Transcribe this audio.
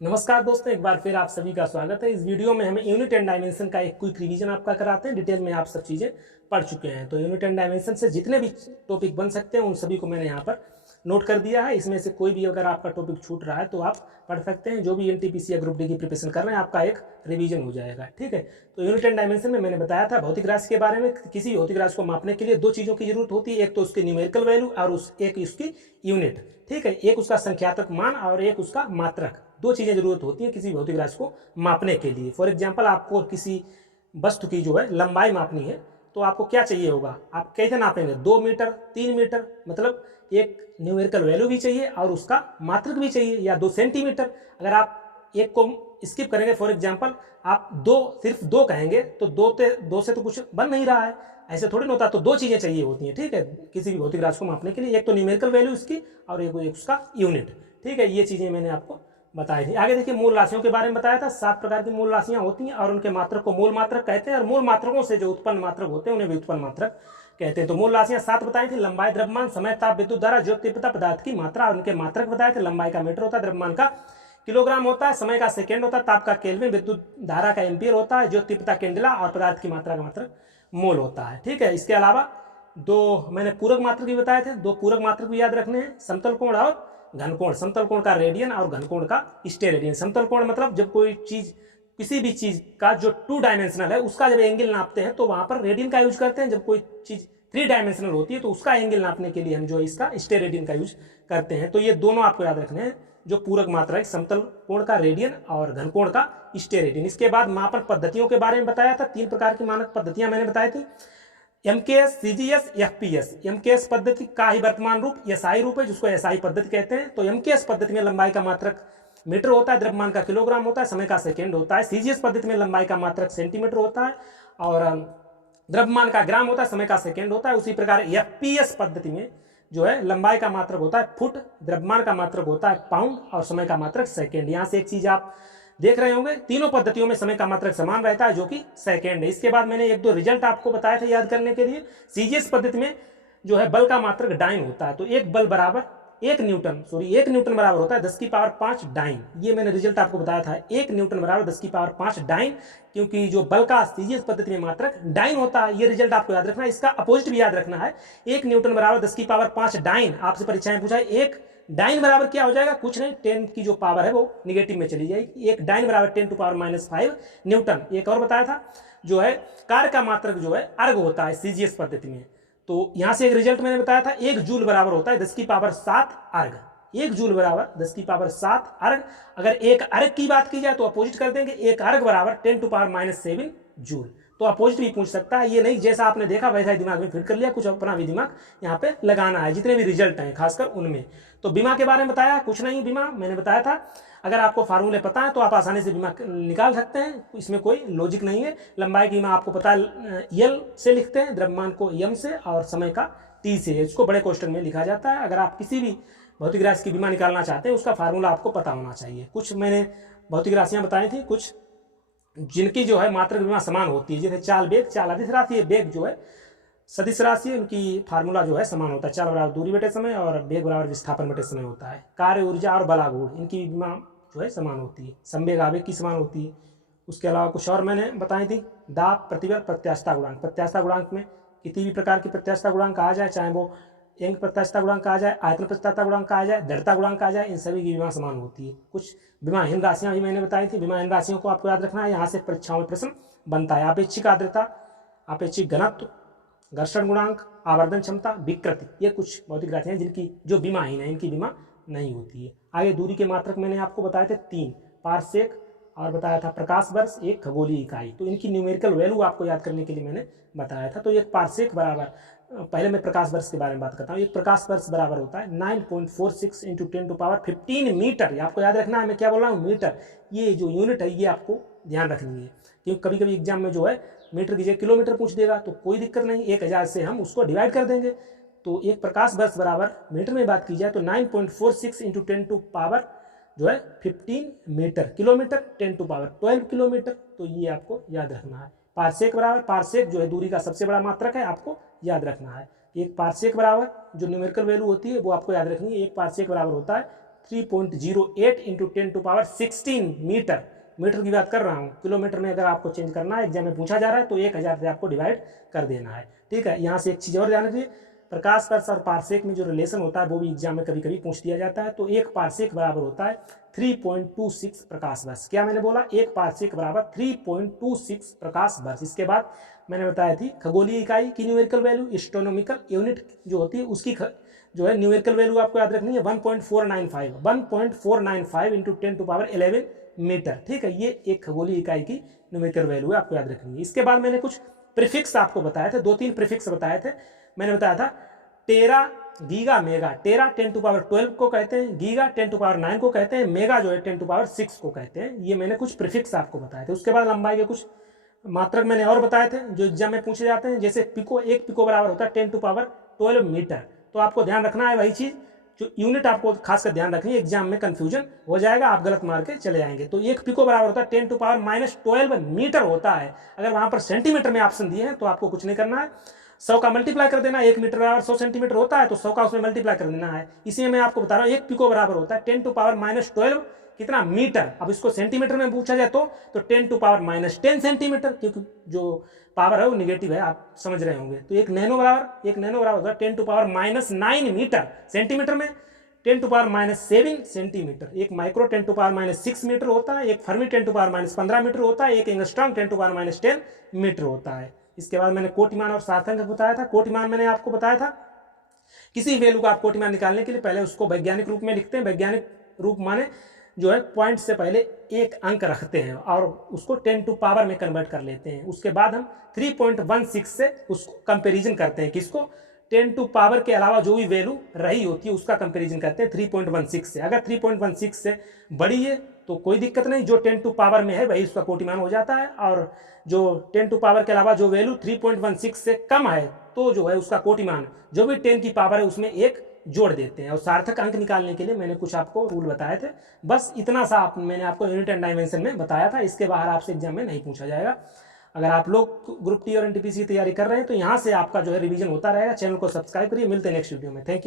नमस्कार दोस्तों, एक बार फिर आप सभी का स्वागत है। इस वीडियो में हम यूनिट एंड डायमेंशन का एक क्विक रिवीजन आपका कराते हैं। डिटेल में आप सब चीज़ें पढ़ चुके हैं, तो यूनिट एंड डायमेंशन से जितने भी टॉपिक बन सकते हैं उन सभी को मैंने यहाँ पर नोट कर दिया है। इसमें से कोई भी अगर आपका टॉपिक छूट रहा है तो आप पढ़ सकते हैं। जो भी एनटीपीसी या ग्रुप डी की प्रिपरेशन कर रहे हैं आपका एक रिवीजन हो जाएगा, ठीक है। तो यूनिट एंड डायमेंशन में मैंने बताया था भौतिक राशि के बारे में। किसी भौतिक राशि को मापने के लिए दो चीज़ों की जरूरत होती है, एक तो उसकी न्यूमेरिकल वैल्यू और एक उसकी यूनिट, ठीक है। एक उसका संख्यात्मक मान और एक उसका मात्रक, दो चीज़ें जरूरत होती हैं किसी भौतिक राशि को मापने के लिए। फॉर एग्जांपल, आपको किसी वस्तु की जो है लंबाई मापनी है तो आपको क्या चाहिए होगा, आप कैसे नापेंगे? 2 मीटर, 3 मीटर, मतलब एक न्यूमेरिकल वैल्यू भी चाहिए और उसका मात्रक भी चाहिए, या 2 सेंटीमीटर। अगर आप एक को स्किप करेंगे, फॉर एग्जाम्पल आप सिर्फ दो कहेंगे तो दो से तो कुछ बन नहीं रहा है, ऐसे थोड़ी ना होता। तो दो चीज़ें चाहिए होती हैं, ठीक है, किसी भी भौतिक राशि को मापने के लिए। एक तो न्यूमेरिकल वैल्यू इसकी और एक उसका यूनिट, ठीक है। ये चीज़ें मैंने आपको बताई थी। आगे देखिए, मूल राशियों के बारे में बताया था। 7 प्रकार की मूल राशियां होती हैं और उनके मात्रक को मूल मात्रक कहते हैं, और मूल मात्रकों से जो उत्पन्न मात्रक होते हैं उन्हें व्युत्पन्न मात्रक कहते हैं। तो मूल राशियां 7 बताई थी। लंबाई, द्रव्यमान, समय, ताप, विद्युत धारा, ज्योति तीव्रता, पदार्थ की मात्रा, और उनके मात्रक बताए थे। लंबाई का मीटर होता है, द्रव्यमान का किलोग्राम होता है, समय का सेकेंड होता है, ताप का केल्विन, विद्युत धारा का एम्पियर होता है, ज्योति तीव्रता कैंडेला, और पदार्थ की मात्रा का मात्रक मोल होता है, ठीक है। इसके अलावा दो मैंने पूरक मात्रक भी बताए थे, दो पूरक मात्रक भी याद रखने हैं, समतल कोण और घनकोण। समतल कोण का रेडियन और घनकोण का स्टेरेडियन। समतल कोण मतलब जब कोई चीज, किसी भी चीज का जो 2 डायमेंशनल है उसका जब एंगल नापते हैं तो वहां पर रेडियन का यूज करते हैं। जब कोई चीज 3 डायमेंशनल होती है तो उसका एंगल नापने के लिए हम जो इसका स्टेरेडियन का यूज करते हैं। तो ये दोनों आपको याद रखने हैं, जो पूरक मात्रा है, समतल कोण का रेडियन और घनकोण का स्टेरेडियन। इसके बाद मापन पद्धतियों के बारे में बताया था। 3 प्रकार की मानक पद्धतियां मैंने बताई थी, एमकेएस, सीजीएस, एफपीएस। एमकेएस पद्धति का ही वर्तमान रूप एसआई रूप है, जिसको एसआई पद्धति कहते हैं। तो एमकेएस पद्धति में लंबाई का मात्रक मीटर होता है, द्रव्यमान का किलोग्राम होता है, समय का सेकेंड होता है। सीजीएस पद्धति में लंबाई का मात्रक सेंटीमीटर होता है और द्रव्यमान का ग्राम होता है, समय का सेकेंड होता है। उसी प्रकार एफपीएस पद्धति में जो है लंबाई का मात्रक होता है फुट, द्रव्यमान का मात्रक होता है पाउंड और समय का मात्रक सेकेंड। यहां से एक चीज आप देख रहे होंगे, तीनों पद्धतियों में समय का मात्रक समान रहता है, जो कि सेकेंड है। इसके बाद मैंने एक दो रिजल्ट आपको बताए थे याद करने के लिए। सीजीएस पद्धति में जो है बल का मात्रक डाइन होता है, तो एक बल बराबर 1 न्यूटन बराबर होता है 10 की पावर 5 डाइन। ये मैंने रिजल्ट आपको बताया था, 1 न्यूटन बराबर 10 की पावर 5 डाइन, क्योंकि जो बल का सीजीएस पद्धति में मात्रक डाइन होता है। ये रिजल्ट आपको याद रखना है। इसका अपोजिट भी याद रखना है, 1 न्यूटन बराबर 10 की पावर 5 डाइन। आपसे परीक्षा में पूछा है एक डाइन बराबर क्या हो जाएगा, कुछ नहीं, 10 की जो पावर है वो निगेटिव में चली जाएगी। एक डाइन बराबर 10 टू पावर -5 न्यूटन। एक और बताया था, जो है कार्य का मात्रक जो है अर्ग होता है सीजीएस पद्धति में। तो यहां से एक रिजल्ट मैंने बताया था, 1 जूल बराबर होता है 10 की पावर 7 अर्ग। 1 जूल बराबर 10 की पावर 7 अर्ग। अगर एक अर्ग की बात की जाए तो अपोजिट कर देंगे, एक अर्ग बराबर 10 टू पावर -7 जूल। तो अपोजिट भी पूछ सकता है, ये नहीं जैसा आपने देखा वैसा ही दिमाग में फिट कर लिया, कुछ अपना भी दिमाग यहाँ पे लगाना है जितने भी रिजल्ट हैं खासकर उनमें। तो बीमा के बारे में बताया, कुछ नहीं, बीमा मैंने बताया था। अगर आपको फार्मूले पता है तो आप आसानी से बीमा निकाल सकते हैं, इसमें कोई लॉजिक नहीं है। लंबाई की बीमा आपको पता है, यल से लिखते हैं, द्रव्यमान को यम से और समय का टी से। इसको बड़े क्वेश्चन में लिखा जाता है। अगर आप किसी भी भौतिक राशि की बीमा निकालना चाहते हैं उसका फार्मूला आपको पता होना चाहिए। कुछ मैंने भौतिक राशियां बताई थी, कुछ जिनकी जो है मात्रक बीमा समान होती है, जैसे चाल बेग, चाल अदिश राशि है, बेग जो है सदिश राशि है, उनकी फार्मूला जो है समान होता है। चाल बराबर दूरी बटे समय और बेग बराबर विस्थापन बटे समय होता है। कार्य, ऊर्जा और बलागुण, इनकी बीमा जो है समान होती है। संवेग आवेग की समान होती है। उसके अलावा कुछ और मैंने बताई थी, दाब, प्रतिबल, प्रत्यास्थता गुणांक। प्रत्यास्थता गुणांक में किसी भी प्रकार की प्रत्यास्थता गुणांक आ जाए, चाहे वो यंग प्रत्यास्थता गुणांक आ जाए, आयतन प्रत्यास्थता गुणांक आ जाए, दृढ़ता गुणांक आ जाए, इन सभी की बीमा समान होती है। कुछ बीमाहीन राशियां भी मैंने बताई थी। बीमाहीन राशियों को आपको याद रखना है, यहाँ से परीक्षाओं में प्रश्न बनता है। आपेक्षिक आर्द्रता, आपेक्षिक घनत्व, घर्षण गुणांक, आवर्धन क्षमता, विकृति, ये कुछ भौतिक राशियां हैं जिनकी जो बीमाहीन है, इनकी बीमा नहीं होती है। आगे दूरी के मात्रक मैंने आपको बताए थे 3, पारसेक और बताया था प्रकाश वर्ष, एक खगोलीय इकाई। तो इनकी न्यूमेरिकल वैल्यू आपको याद करने के लिए मैंने बताया था। तो एक पारसेक बराबर, पहले मैं प्रकाश वर्ष के बारे में बात करता हूँ। एक प्रकाश वर्ष बराबर होता है 9.46 इंटू 10 टू पावर 15 मीटर। ये आपको याद रखना है, मैं क्या बोल रहा हूँ, मीटर। ये जो यूनिट है ये आपको ध्यान रखनी है, क्योंकि कभी कभी एग्जाम में जो है मीटर की जगह किलोमीटर पूछ देगा, तो कोई दिक्कत नहीं, 1000 से हम उसको डिवाइड कर देंगे। तो एक प्रकाश वर्ष बराबर मीटर में बात की जाए तो 9.46 इंटू 10 टू पावर जो है 15 metre, kilometre 10 to power 12 kilometre. तो ये आपको याद रखना है। पारसेक बराबर, पारसेक जो है दूरी का सबसे बड़ा मात्रक है, आपको याद रखना है। एक पारसेक बराबर जो न्यूमेरिकल वैल्यू होती है वो आपको याद रखनी है। एक पारसेक बराबर होता है 3.08 इंटू 10⁻16 मीटर, मीटर की बात कर रहा हूँ, किलोमीटर में अगर आपको चेंज करना है, एग्जाम में पूछा जा रहा है तो 1000 से आपको डिवाइड कर देना है। ठीक है, यहाँ से एक चीज़ और ध्यान रखिए, प्रकाश वर्ष और पारसेक में जो रिलेशन होता है वो भी एग्जाम में कभी कभी पूछ दिया जाता है। तो एक पारसेक बराबर होता है 3.26 प्रकाश वर्ष। क्या मैंने बोला, एक पारसेक बराबर 3.26 प्रकाश वर्ष। इसके बाद मैंने बताया थी खगोलीय इकाई की न्यूमेरिकल वैल्यू, एस्ट्रोनॉमिकल यूनिट जो होती है उसकी जो है न्यूमेरिकल वैल्यू आपको याद रखनी है 1.495 इंटू 10⁻11 मीटर। ठीक है, ये एक खगोलीय इकाई की न्यूमेरिकल वैल्यू है, आपको याद रखनी है। इसके बाद मैंने कुछ प्रीफिक्स आपको बताए थे, 2-3 प्रीफिक्स बताए थे। मैंने बताया था टेरा, गीगा, मेगा। टेरा 10⁻12 को कहते हैं, गीगा 10⁻9 को कहते हैं, मेगा जो है 10⁻6 को कहते हैं। ये मैंने कुछ प्रीफिक्स आपको बताए थे। उसके बाद लंबाई के कुछ मात्रक मैंने और बताए थे जो एग्जाम में पूछे जाते हैं, जैसे पिको, एक पिको बराबर होता है 10⁻12 मीटर। तो आपको ध्यान रखना है वही चीज, जो यूनिट आपको खासकर ध्यान रखनी है, एग्जाम में कंफ्यूजन हो जाएगा, आप गलत मार के चले जाएंगे। तो एक पिको बराबर होता है 10⁻−12 मीटर होता है। अगर वहां पर सेंटीमीटर में ऑप्शन दिए हैं तो आपको कुछ नहीं करना है, 100 का मल्टीप्लाई कर देना। 1 मीटर बराबर 100 सेंटीमीटर होता है तो 100 का उसमें मल्टीप्लाई कर देना है। इसी मैं आपको बता रहा हूँ, एक पिको बराबर होता है 10⁻−12 कितना मीटर। अब इसको सेंटीमीटर में पूछा जाए तो 10⁻−10 सेंटीमीटर, क्योंकि जो पावर है वो निगेटिव है, आप समझ रहे होंगे। तो एक नैनो बराबर होता है 10⁻−9 मीटर सेंटीमीटर में, 10⁻7 सेंटीमीटर। एक माइक्रो 10⁻6 मीटर होता है, एक फर्मी 10⁻15 मीटर होता है, एक एंगस्ट्रॉम 10⁻10 मीटर होता है। इसके बाद मैंने कोटिमान और सार्थक बताया था। कोटिमान मैंने आपको बताया था, किसी वैल्यू का आप कोटिमान निकालने के लिए पहले उसको वैज्ञानिक रूप में लिखते हैं। वैज्ञानिक रूप माने जो है पॉइंट से पहले एक अंक रखते हैं और उसको 10 टू पावर में कन्वर्ट कर लेते हैं। उसके बाद हम 3.16 से उसको कंपेरिजन करते हैं, किसको, 10 टू पावर के अलावा जो भी वैल्यू रही होती है उसका कंपेरिजन करते हैं 3.16 से। अगर 3.16 से बड़ी है तो कोई दिक्कत नहीं, जो 10 टू पावर में है वही उसका कोटिमान हो जाता है, और जो 10 टू पावर के अलावा जो वैल्यू 3.16 से कम है तो जो है उसका कोटिमान जो भी 10 की पावर है उसमें एक जोड़ देते हैं। और सार्थक अंक निकालने के लिए मैंने कुछ आपको रूल बताए थे। बस इतना सा मैंने आपको यूनिट एंड डायमेंशन में बताया था, इसके बाहर आपसे एग्जाम में नहीं पूछा जाएगा। अगर आप लोग ग्रुप टी और एनटीपीसी की तैयारी कर रहे हैं तो यहाँ से आपका जो है रिवीजन होता रहेगा। चैनल को सब्सक्राइब करिए, मिलते हैं नेक्स्ट वीडियो में। Thank you.